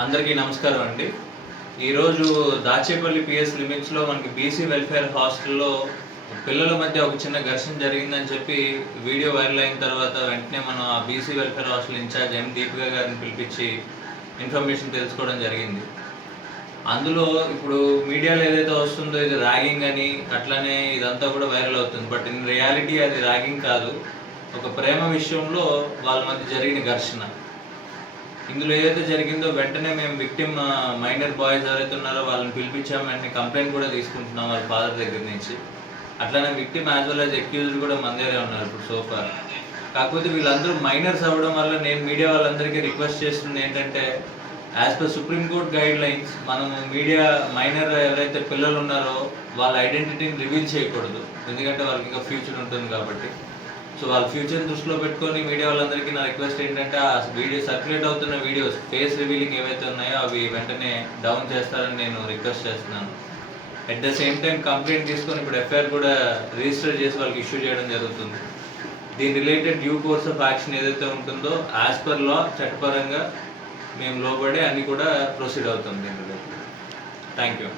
అందరికీ నమస్కారం అండి. ఈరోజు దాచేపల్లి పిఎస్ లిమిట్స్‌లో మనకి బీసీ వెల్ఫేర్ హాస్టల్‌లో పిల్లల మధ్య ఒక చిన్న ఘర్షణ జరిగిందని చెప్పి వీడియో వైరల్ అయిన తర్వాత వెంటనే మనం ఆ BC welfare hostel incharge Deepika గారిని పిలిపించి ఇన్ఫర్మేషన్ తెలుసుకోవడం జరిగింది. అందులో ఇప్పుడు మీడియాలో ఏదైతే వస్తుందో ఇది ర్యాగింగ్ అని అట్లనే ఇదంతా కూడా వైరల్ అవుతుంది. బట్ ఇన్ రియాలిటీ అది ర్యాగింగ్ కాదు. ఒక ప్రేమ విషయంలో వాళ్ళ మధ్య జరిగిన ఘర్షణ. ఇందులో ఏదైతే జరిగిందో వెంటనే మేము విక్టిమ్ మైనర్ బాయ్స్ ఎవరైతే ఉన్నారో వాళ్ళని పిలిపించాము. వెంటనే కంప్లైంట్ కూడా తీసుకుంటున్నాం వాళ్ళ ఫాదర్ దగ్గర నుంచి. అట్లానే victim as well as accused కూడా మన దగ్గరే ఉన్నారు ఇప్పుడు సోఫార్. కాకపోతే వీళ్ళందరూ మైనర్స్ అవ్వడం వల్ల నేను మీడియా వాళ్ళందరికీ రిక్వెస్ట్ చేస్తుంది ఏంటంటే, as per supreme court guide lines మనం మీడియా మైనర్ ఎవరైతే పిల్లలు ఉన్నారో వాళ్ళ ఐడెంటిటీని రివీల్ చేయకూడదు. ఎందుకంటే వాళ్ళకి ఇంకా ఫ్యూచర్ ఉంటుంది కాబట్టి. సో వాళ్ళ ఫ్యూచర్ దృష్టిలో పెట్టుకొని మీడియా వాళ్ళందరికీ నా రిక్వెస్ట్ ఏంటంటే, ఆ వీడియో సర్క్యులేట్ అవుతున్న వీడియోస్ ఫేస్ రివీలింగ్ ఏవైతే ఉన్నాయో అవి వెంటనే డౌన్ చేస్తారని నేను రిక్వెస్ట్ చేస్తున్నాను. At the same time complaint తీసుకొని ఇప్పుడు ఎఫ్ఐఆర్ కూడా రిజిస్టర్ చేసి వాళ్ళకి ఇష్యూ చేయడం జరుగుతుంది. దీని related due course of action ఏదైతే ఉంటుందో యాజ్ పర్ లా చట్టపరంగా మేము లోబడి అన్ని కూడా ప్రొసీడ్ అవుతాం దీని రిలేటెడ్. Thank you.